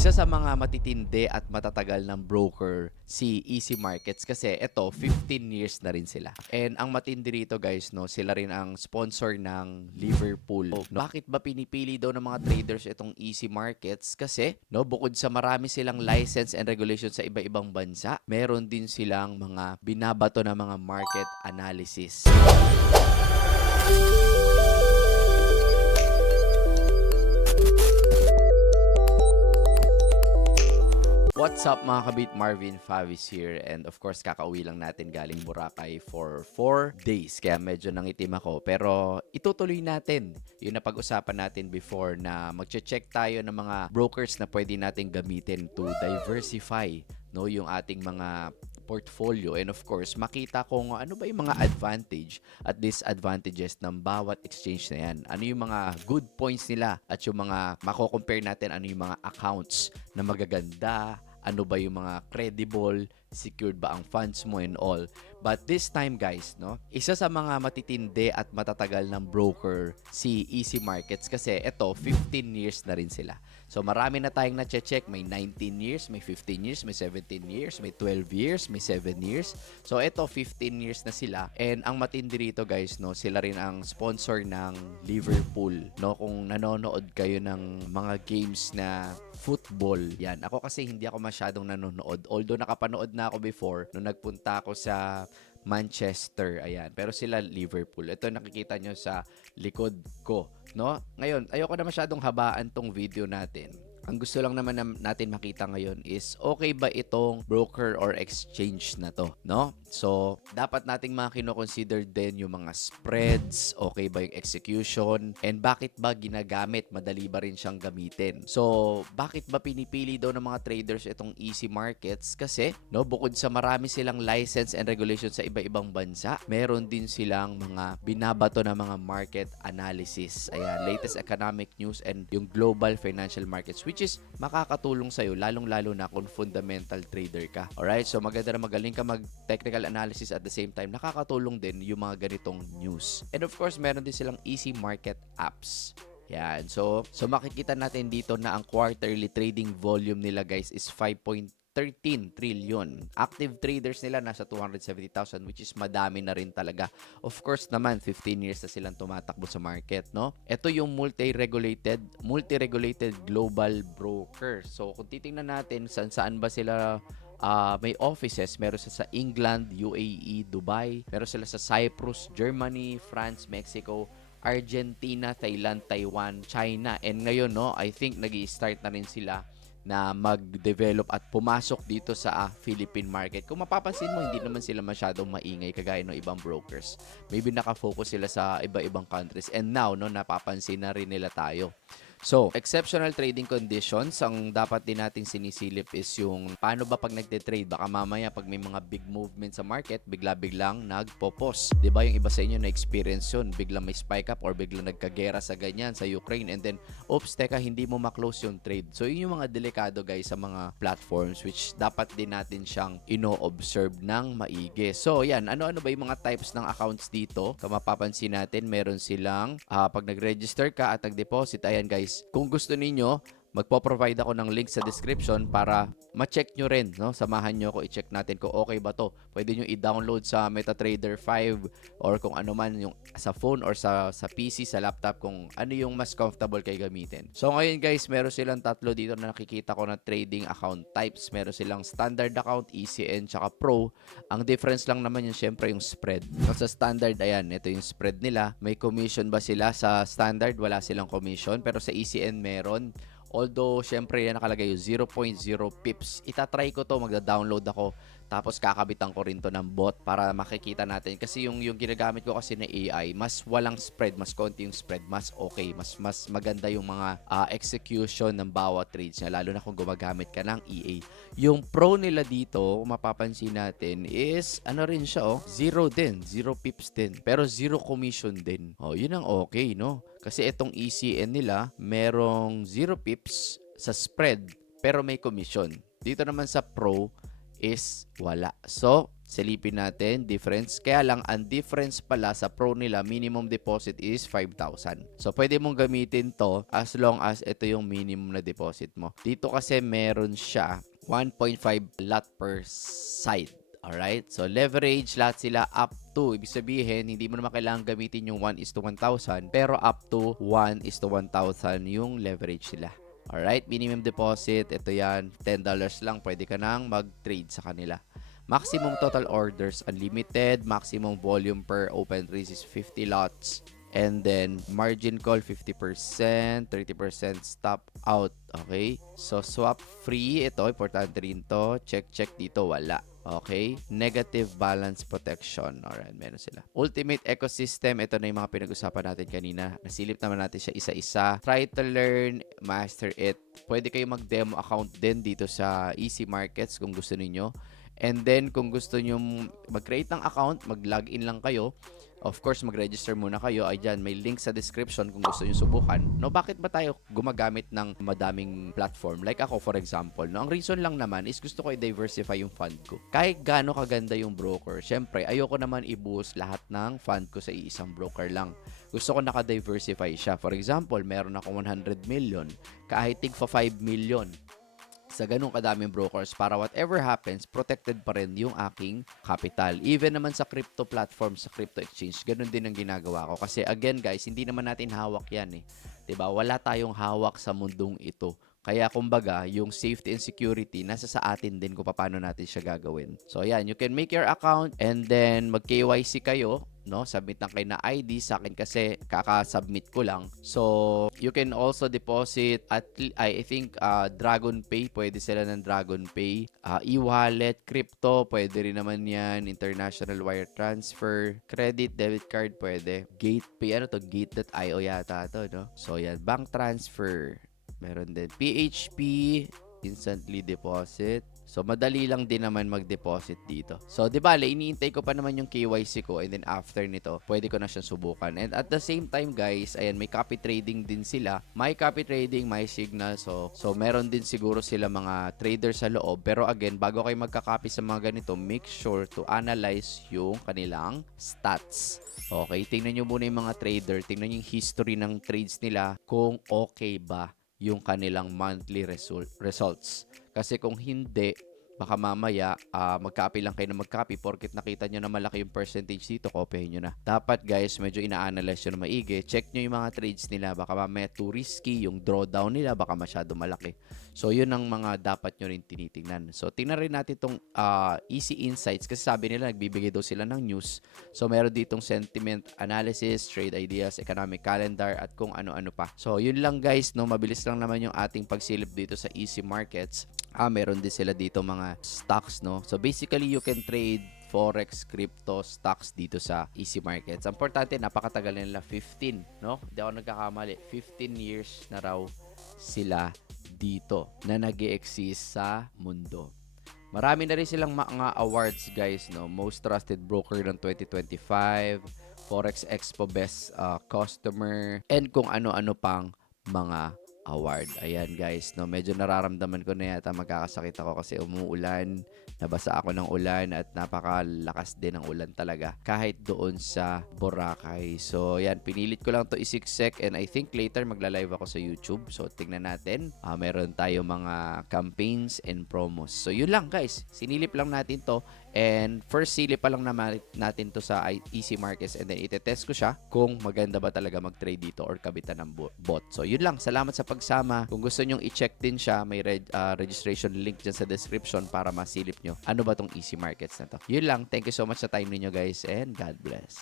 Isa sa mga matitindi at matatagal ng broker si Easy Markets kasi ito 15 years na rin sila. And ang matindi rito guys, no, sila rin ang sponsor ng Liverpool. No, bakit ba pinipili daw ng mga traders itong Easy Markets? Kasi no, bukod sa marami silang license and regulation sa iba-ibang bansa, meron din silang mga binabato na mga market analysis. What's up mga kabit, Marvin Favis here, and of course kakauwi lang natin galing Boracay for 4 days kaya medyo nangitim ako, pero itutuloy natin yung napag-usapan natin before na magche-check tayo ng mga brokers na pwede natin gamitin to diversify no yung ating mga portfolio, and of course makita kung ano ba yung mga advantage at disadvantages ng bawat exchange na yan, ano yung mga good points nila at yung mga mako-compare natin, ano yung mga accounts na magaganda, ano ba yung mga credible, secured ba ang funds mo and all. But this time guys, no, isa sa mga matitindi at matatagal ng broker si Easy Markets kasi ito 15 years na rin sila. So marami na tayong na-check, may 19 years, may 15 years, may 17 years, may 12 years, may 7 years. So ito 15 years na sila, and ang matindi rito guys, no, sila rin ang sponsor ng Liverpool. No, kung nanonood kayo ng mga games na football, yan. Ako kasi hindi ako masyadong nanonood. Although nakapanood na ako before nung nagpunta ako sa Manchester, ayan. Pero sila Liverpool. Ito nakikita nyo sa likod ko, no? Ngayon, ayoko na masyadong habaan tong video natin. Ang gusto lang naman natin makita ngayon is okay ba itong broker or exchange na to, no? So, dapat nating mga kino-consider din yung mga spreads, okay ba yung execution, and bakit ba ginagamit, madali ba rin siyang gamitin. So, bakit ba pinipili daw ng mga traders itong Easy Markets? Kasi, no, bukod sa marami silang license and regulation sa iba-ibang bansa, meron din silang mga binabato na mga market analysis. Ayan, latest economic news and yung global financial markets, which is makakatulong sa'yo, lalong-lalo na kung fundamental trader ka. Alright, so maganda na magaling ka mag-technical analysis at the same time, nakakatulong din yung mga ganitong news. And of course, meron din silang Easy Market apps. Yan. So makikita natin dito na ang quarterly trading volume nila guys is 5.13 trillion. Active traders nila nasa 270,000, which is madami na rin talaga. Of course naman, 15 years na silang tumatakbo sa market, no? Ito yung multi-regulated global broker. So kung titingnan natin saan ba sila may offices, meron sila sa England, UAE, Dubai, meron sila sa Cyprus, Germany, France, Mexico, Argentina, Thailand, Taiwan, China. And ngayon, no, I think nag-i-start na rin sila na mag-develop at pumasok dito sa Philippine market. Kung mapapansin mo, hindi naman sila masyadong maingay kagaya ng ibang brokers. Maybe nakafocus sila sa iba-ibang countries. And now, no, napapansin na rin nila tayo. So, exceptional trading conditions, ang dapat din nating sinisilip is yung paano ba pag nagte-trade, baka mamaya pag may mga big movement sa market, bigla-biglang nagpo-pause. 'Di ba yung iba sa inyo na experience yun, biglang may spike up or biglang nagkagera sa ganyan sa Ukraine, and then oops, teka, hindi mo ma-close yung trade. So, yun yung mga delikado guys sa mga platforms, which dapat din natin siyang ino-observe ng maigi. So, yan, ano-ano ba yung mga types ng accounts dito? Kung mapapansin natin, meron silang pag nag-register ka at nag-deposit, ayan guys, kung gusto ninyo, magpo-provide ako ng link sa description para ma-check nyo rin, no? Samahan nyo ako, i-check natin kung okay ba to. Pwede nyo i-download sa MetaTrader 5 or kung ano man, yung sa phone or sa PC, sa laptop, kung ano yung mas comfortable kayo gamitin. So ngayon guys, meron silang tatlo dito na nakikita ko na trading account types. Meron silang standard account, ECN, tsaka Pro. Ang difference lang naman yung syempre yung spread. So, sa standard, ayan, ito yung spread nila. May commission ba sila? Sa standard, wala silang commission. Pero sa ECN, meron. Although, syempre, yan nakalagay yung 0.0 pips. Itatry ko to, magda-download ako. Tapos, kakabitan ko rin to ng bot para makikita natin. Kasi yung ginagamit ko kasi na AI, mas walang spread, mas konti yung spread, mas okay. Mas maganda yung mga execution ng bawat trades niya, lalo na kung gumagamit ka ng EA. Yung Pro nila dito, mapapansin natin, is, ano rin siya, oh, 0 din. 0 pips din. Pero 0 commission din. Oh, yun ang okay, no? Kasi itong ECN nila, merong 0 pips sa spread, pero may commission. Dito naman sa Pro is wala. So, Silipin natin, difference. Kaya lang, ang difference pala sa Pro nila, minimum deposit is 5,000. So, pwede mong gamitin to as long as ito yung minimum na deposit mo. Dito kasi meron siya 1.5 lot per side. Alright? So, leverage lahat sila up to. Ibig sabihin, hindi mo naman kailangan gamitin yung 1:1,000, pero up to 1:1,000 yung leverage sila. Alright? Minimum deposit, ito yan, $10 lang. Pwede ka nang mag-trade sa kanila. Maximum total orders, unlimited. Maximum volume per open race is 50 lots. And then, margin call 50%, 30% stop out. Okay? So, swap free. Ito, importante rin to. Check dito, wala. Okay? Negative balance protection. Alright, meron sila. Ultimate ecosystem. Ito na yung mga pinag-usapan natin kanina. Nasilip naman natin siya isa-isa. Try to learn, master it. Pwede kayo mag-demo account din dito sa Easy Markets kung gusto niyo. And then, kung gusto nyo mag-create ng account, mag-login lang kayo. Of course, mag-register muna kayo. Ay dyan, may link sa description kung gusto nyo subukan. No, bakit ba tayo gumagamit ng madaming platform? Like ako, for example. No, ang reason lang naman is gusto ko i-diversify yung fund ko. Kahit gaano kaganda yung broker, syempre, ayoko naman i-boost lahat ng fund ko sa isang broker lang. Gusto ko naka-diversify siya. For example, meron ako 100 million. Kahit tig 5 million. Sa ganung kadaming brokers para whatever happens, protected pa rin yung aking capital. Even naman sa crypto platform, sa crypto exchange, ganun din ang ginagawa ko. Kasi again guys, hindi naman natin hawak yan eh. 'Di ba? Wala tayong hawak sa mundong ito. Kaya kumbaga, yung safety and security nasa sa atin din kung paano natin siya gagawin. So ayan, you can make your account and then mag-KYC kayo, no? Submit lang kayo na ID sa akin kasi kaka-submit ko lang. So you can also deposit at I think Dragon Pay, pwede sila ng Dragon Pay, e-wallet, crypto, pwede rin naman 'yan, international wire transfer, credit, debit card, pwede. Gatepay, ano to? Gate.io yata to, no? So yan, bank transfer. Meron din PHP, instantly deposit. So, madali lang din naman mag-deposit dito. So, di ba, iniintay ko pa naman yung KYC ko and then after nito, pwede ko na siyang subukan. And at the same time, guys, ayan, may copy trading din sila. May copy trading, may signal. So meron din siguro sila mga traders sa loob. Pero again, bago kayo magka-copy sa mga ganito, make sure to analyze yung kanilang stats. Okay, tingnan nyo muna yung mga trader. Tingnan nyo yung history ng trades nila kung okay ba yung kanilang monthly results. Kasi kung hindi, baka mamaya mag-copy lang kayo na mag-copy porket nakita nyo na malaki yung percentage dito, kopyahin nyo na. Dapat guys, medyo ina-analyze nyo na maigi. Check nyo yung mga trades nila. Baka mamaya too risky. Yung drawdown nila baka masyado malaki. So, yun ang mga dapat nyo rin tinitingnan. So, tingnan rin natin itong Easy Insights kasi sabi nila nagbibigay daw sila ng news. So, meron ditong sentiment analysis, trade ideas, economic calendar, at kung ano-ano pa. So, yun lang guys, no? Mabilis lang naman yung ating pagsilip dito sa Easy Markets. Meron din sila dito mga stocks, no? So, basically, you can trade forex, crypto, stocks dito sa Easy Markets. Ang importante, napakatagal nila, 15, no? Hindi ako nagkakamali. 15 years na raw sila dito na nag-e-exist sa mundo. Marami na rin silang mga awards, guys, no? Most Trusted Broker ng 2025, Forex Expo Best Customer, and kung ano-ano pang mga award. Ayan guys, no, medyo nararamdaman ko na yata magkakasakit ako kasi umuulan, nabasa ako ng ulan at napakalakas din ng ulan talaga kahit doon sa Boracay. So yan, pinilit ko lang to isiksek and I think later magla-live ako sa YouTube. So tingnan natin, meron tayo mga campaigns and promos. So yun lang guys, sinilip lang natin to and first silip pa lang natin to sa Easy Markets and then itetest ko siya kung maganda ba talaga mag-trade dito or kabitan ng bot. So yun lang, salamat sa pagsama. Kung gusto nyong i-check din siya, may registration link dyan sa description para masilip nyo ano ba tong Easy Markets na to. Yun lang, thank you so much sa time ninyo guys and God bless.